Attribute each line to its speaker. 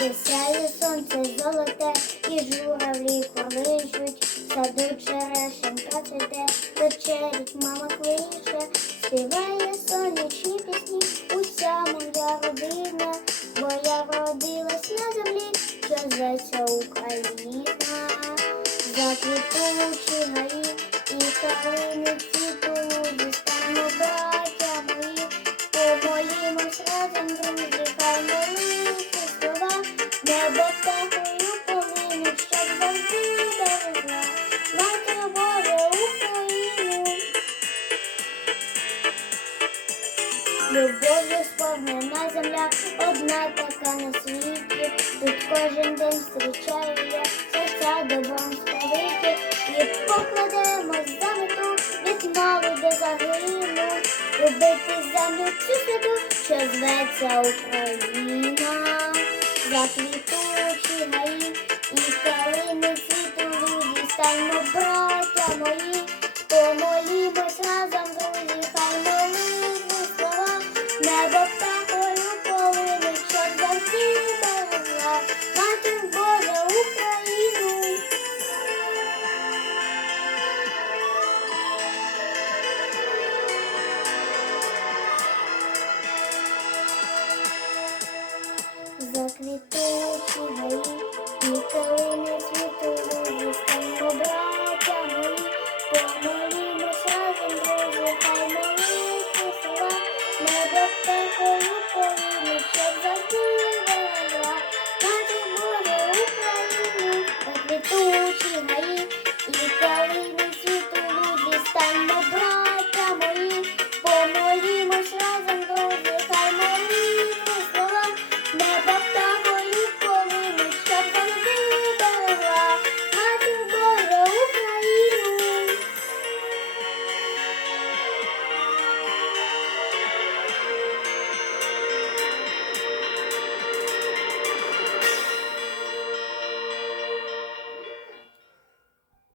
Speaker 1: де сонце золоте, і журавлі колишуть, саду черешенька цвіте, вечерить мама кличе, співає сонячні пісні, уся моя родина, бо я родилась на землі, що зветься Україна, за квітучі гаї і калини цвітуть, стану браття мої, помолімось разом друзі, хай молимо тебе такою помину, щоб завжди довезла, мати Боже Україну. Любов'ю сповнена земля, одна така на світі, тут кожен день зустрічаю я серця добром старики, і покладемо за мету від малу до загину, любити землю цю святу, що зветься Україна. Заплітучі мої, і калини світу, стаймо браття мої, помолімось разом. заквітучі гаї, і калини цвітули, вістаємо браття мої, помолімося разом, друзі, хай молитві слова, небо в тихому полі, щоб завжди вела, наше море Україну, заквітучі гаї, і калини цвітули, вістаємо браття